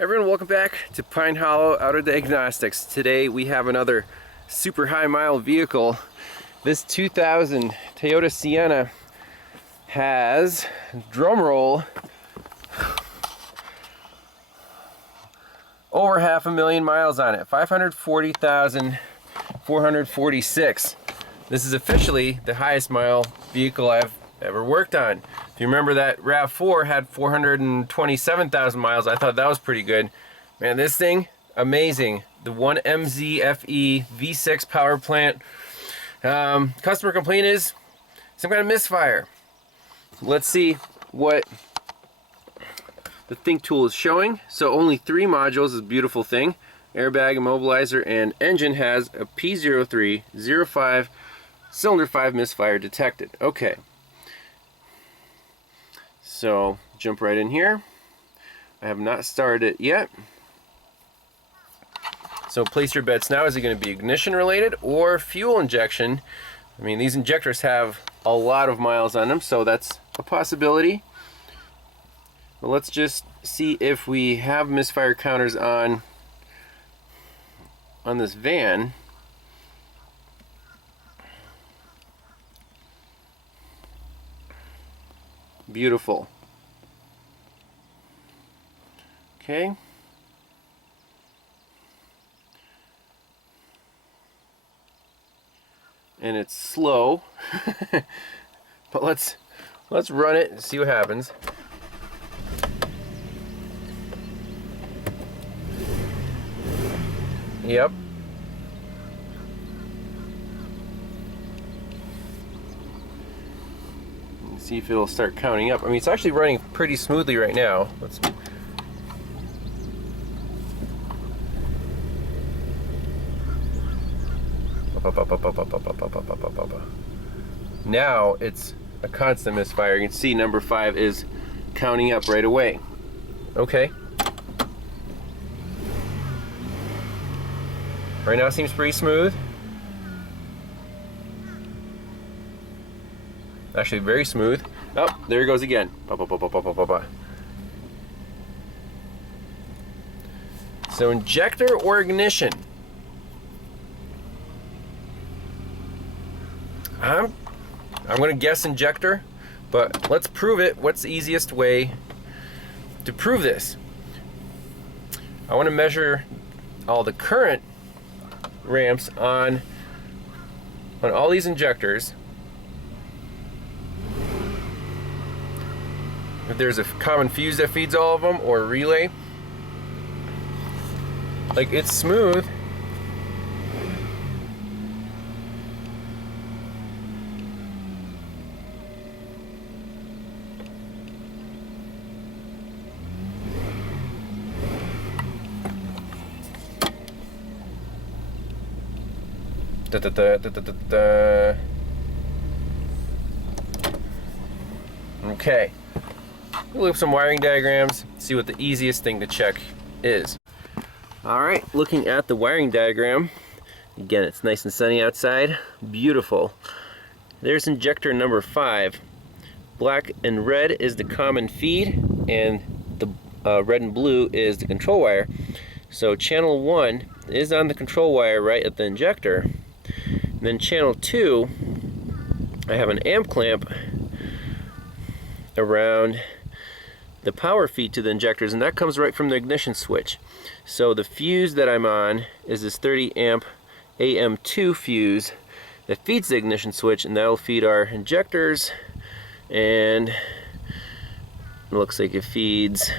Everyone, welcome back to Pine Hollow Auto Diagnostics. Today we have another super high mile vehicle. This 2000 Toyota Sienna has, drum roll, over 500,000 miles on it. 540,446. This is officially the highest mile vehicle I've ever worked on. If you remember, that RAV4 had 427,000 miles. I thought that was pretty good. Man, this thing, amazing. The 1MZ-FE V6 power plant. Customer complaint is some kind of misfire. Let's see what the Think tool is showing. So only 3 modules is a beautiful thing. Airbag, immobilizer, and engine has a P0305 cylinder 5 misfire detected. Okay. So jump right in here. I have not started it yet. So place your bets now. Is it going to be ignition related or fuel injection? I mean, these injectors have a lot of miles on them, so that's a possibility. But let's just see if we have misfire counters on this van. Beautiful. Okay. And it's slow. But let's run it and see what happens. Yep. See if it'll start counting up. I mean, it's actually running pretty smoothly right now. Let's now it's a constant misfire. You can see number 5 is counting up right away. Okay. Right now it seems pretty smooth. Actually very smooth. Oh, there it goes again. So injector or ignition? I'm gonna guess injector, but let's prove it. What's the easiest way to prove this? I want to measure all the current ramps on all these injectors. If there's a common fuse that feeds all of them, or a relay. Like, it's smooth. Da, da, da, da, da, da, da. Okay. We'll look up some wiring diagrams, see what the easiest thing to check is. Alright, looking at the wiring diagram, again, it's nice and sunny outside, beautiful. There's injector number 5. Black and red is the common feed, and the red and blue is the control wire. So channel 1 is on the control wire right at the injector. And then channel 2, I have an amp clamp around the power feed to the injectors, and that comes right from the ignition switch. So the fuse that I'm on is this 30 amp AM2 fuse that feeds the ignition switch, and that'll feed our injectors, and it looks like it feeds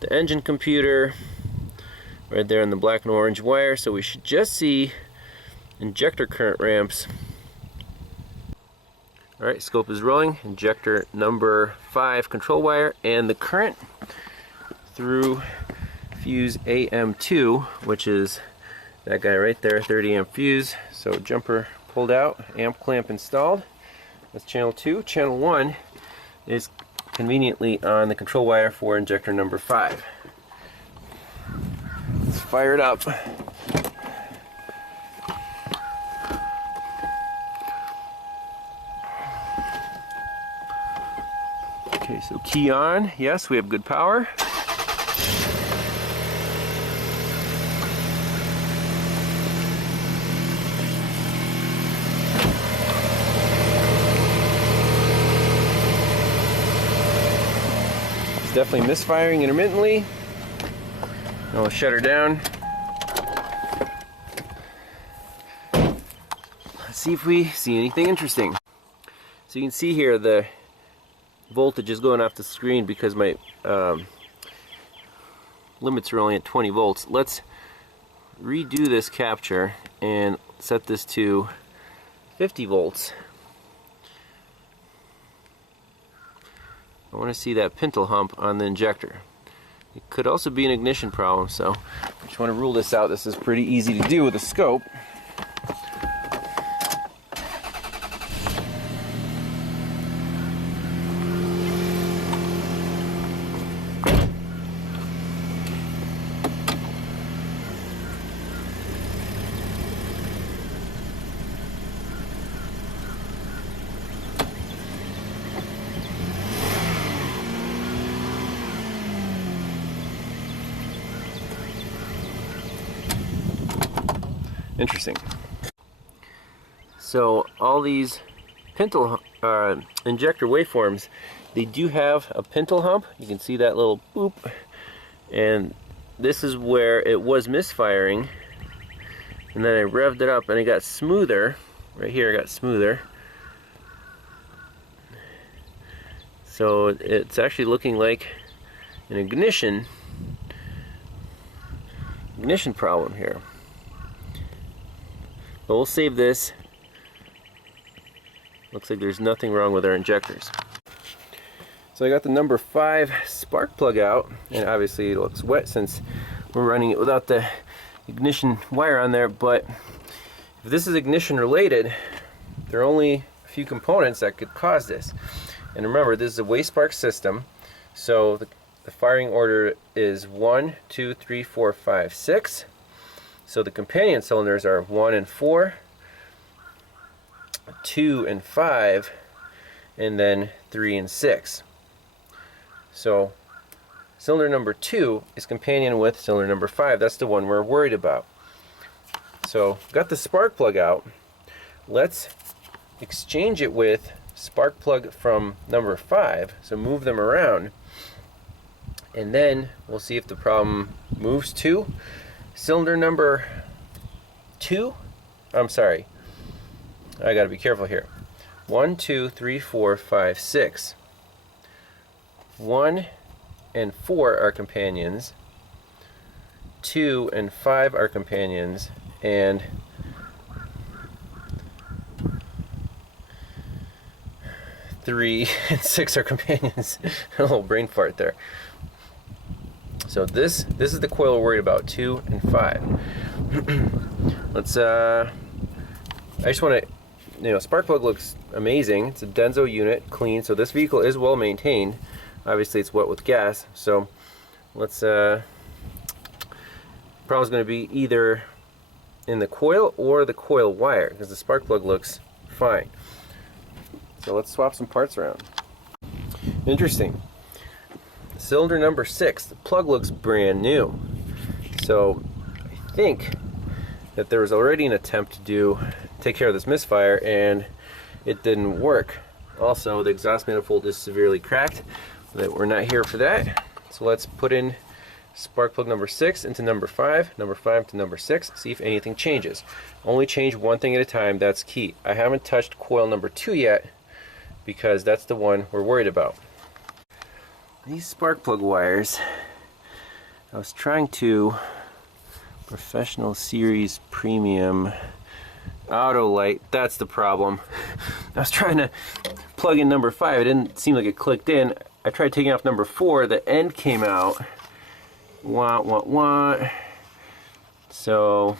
the engine computer right there on the black and orange wire. So we should just see injector current ramps. Alright, scope is rolling. Injector number 5 control wire, and the current through fuse AM2, which is that guy right there, 30 amp fuse. So jumper pulled out, amp clamp installed. That's channel 2. Channel 1 is conveniently on the control wire for injector number 5. Let's fire it up. Okay, so key on. Yes, we have good power. definitely misfiring intermittently. And we'll shut her down. Let's see if we see anything interesting. So you can see here the voltage is going off the screen because my limits are only at 20 volts. Let's redo this capture and set this to 50 volts. I want to see that pintle hump on the injector. It could also be an ignition problem, so I just want to rule this out. This is pretty easy to do with a scope. Interesting. So all these pintle injector waveforms, they do have a pintle hump. You can see that little boop, and this is where it was misfiring, and then I revved it up and it got smoother. Right here it got smoother. So it's actually looking like an ignition problem here. But we'll save this. Looks like there's nothing wrong with our injectors. So I got the number 5 spark plug out, and obviously it looks wet since we're running it without the ignition wire on there, but if this is ignition related, there are only a few components that could cause this. And remember, this is a waste spark system, so the firing order is 1, 2, 3, 4, 5, 6. So the companion cylinders are 1 and 4, 2 and 5, and then 3 and 6. So cylinder number 2 is companion with cylinder number 5. That's the one we're worried about. So got the spark plug out. Let's exchange it with spark plug from number 5. So move them around, and then we'll see if the problem moves to cylinder number 2. I'm sorry, I gotta be careful here. 1, 2, 3, 4, 5, 6. 1 and 4 are companions. 2 and 5 are companions, and 3 and 6 are companions. A little brain fart there. So this is the coil we're worried about, 2 and 5. Let's I just want to, spark plug looks amazing. It's a Denso unit, clean. So this vehicle is well maintained. Obviously it's wet with gas. So let's problem's going to be either in the coil or the coil wire, because the spark plug looks fine. So let's swap some parts around. Interesting. Cylinder number 6, the plug looks brand new. So I think that there was already an attempt to take care of this misfire and it didn't work. Also, the exhaust manifold is severely cracked, but we're not here for that. So let's put in spark plug number 6 into number 5 to number 6, see if anything changes. Only change one thing at a time, that's key. I haven't touched coil number 2 yet because that's the one we're worried about. These spark plug wires, I was trying to Professional Series Premium Auto Light, that's the problem. I was trying to plug in number 5, it didn't seem like it clicked in. I tried taking off number 4, the end came out. Wah, wah, wah. So,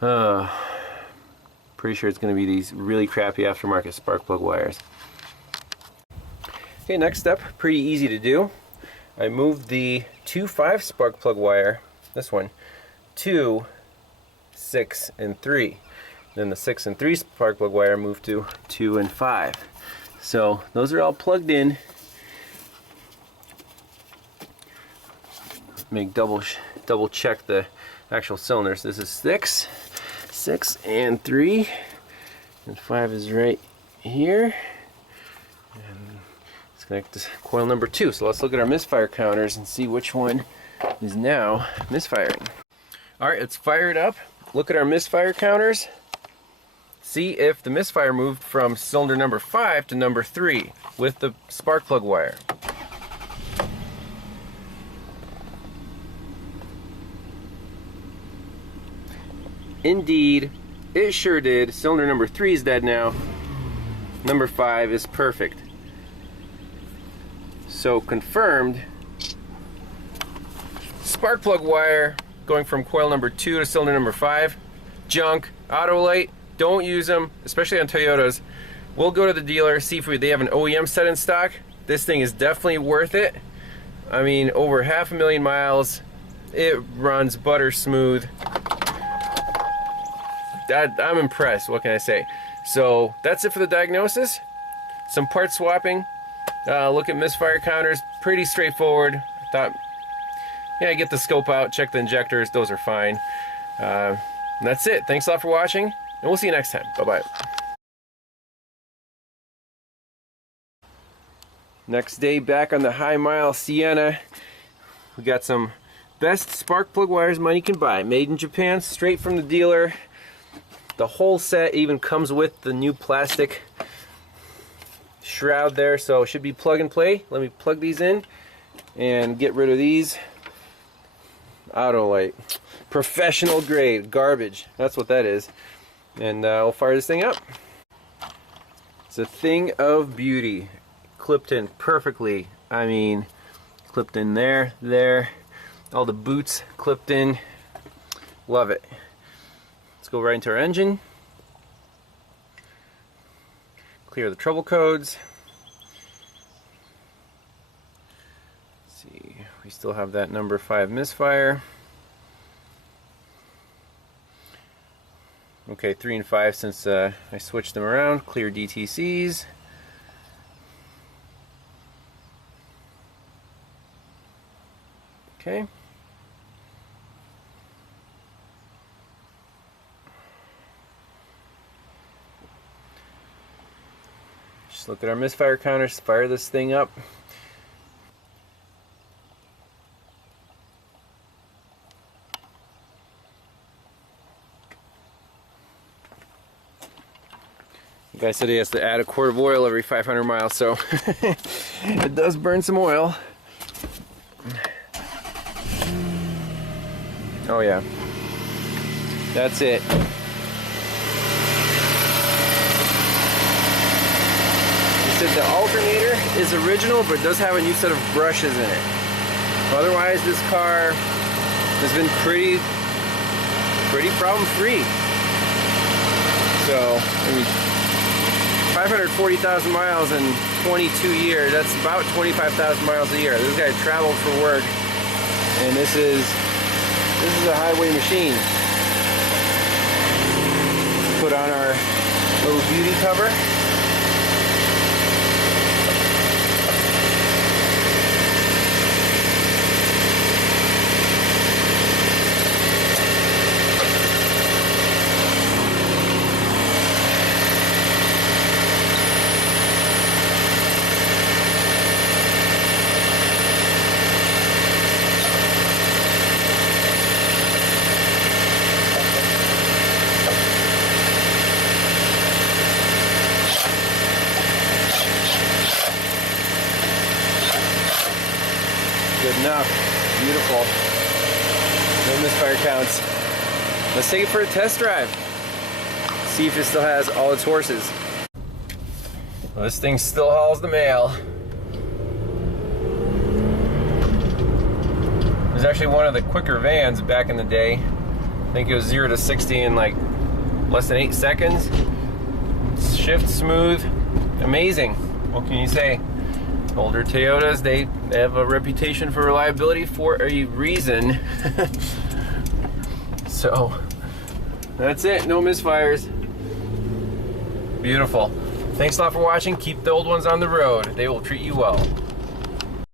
pretty sure it's going to be these really crappy aftermarket spark plug wires. Okay, next step, pretty easy to do. I moved the 2-5 spark plug wire, this one, to 6 and 3. Then the 6 and 3 spark plug wire moved to 2 and 5. So those are all plugged in. Make double check the actual cylinders. This is 6 and 3, and 5 is right here. And it's Connect to coil number 2. So let's look at our misfire counters and see which one is now misfiring. Alright, it's fired up. Look at our misfire counters. See if the misfire moved from cylinder number 5 to number 3 with the spark plug wire. Indeed, it sure did. Cylinder number 3 is dead now. Number 5 is perfect. So confirmed. Spark plug wire going from coil number 2 to cylinder number 5. Junk. Autolite. Don't use them, especially on Toyotas. We'll go to the dealer, see if they have an OEM set in stock. This thing is definitely worth it. I mean, over 500,000 miles. It runs butter smooth. I'm impressed, what can I say? So that's it for the diagnosis. Some part swapping. Look at misfire counters, pretty straightforward. I thought, yeah, get the scope out, check the injectors, those are fine. That's it. Thanks a lot for watching, and we'll see you next time. Bye-bye. Next day, back on the high mile Sienna. We got some best spark plug wires money can buy. Made in Japan, straight from the dealer. The whole set even comes with the new plastic shroud there, so it should be plug and play. Let me plug these in and get rid of these. Autolite. Professional grade garbage. That's what that is. And we'll fire this thing up. It's a thing of beauty. Clipped in perfectly. I mean, clipped in there, there. All the boots clipped in. Love it. Let's go right into our engine. Clear the trouble codes. Let's see, we still have that number 5 misfire. Okay, 3 and 5 since I switched them around. Clear DTCs. Okay. Just look at our misfire counters, fire this thing up. The guy said he has to add a quart of oil every 500 miles, so it does burn some oil. Oh yeah, that's it. He said the alternator is original, but does have a new set of brushes in it. Otherwise, this car has been pretty problem-free. So, I mean, 540,000 miles in 22 years, that's about 25,000 miles a year. This guy traveled for work, and this is a highway machine. Put on our little beauty cover. Good enough. Beautiful. No misfire counts. Let's take it for a test drive. See if it still has all its horses. Well, this thing still hauls the mail. It was actually one of the quicker vans back in the day. I think it was 0 to 60 in like less than 8 seconds. Shift smooth. Amazing. What can you say? Older Toyotas, they have a reputation for reliability for a reason. So, that's it. No misfires. Beautiful. Thanks a lot for watching. Keep the old ones on the road. They will treat you well.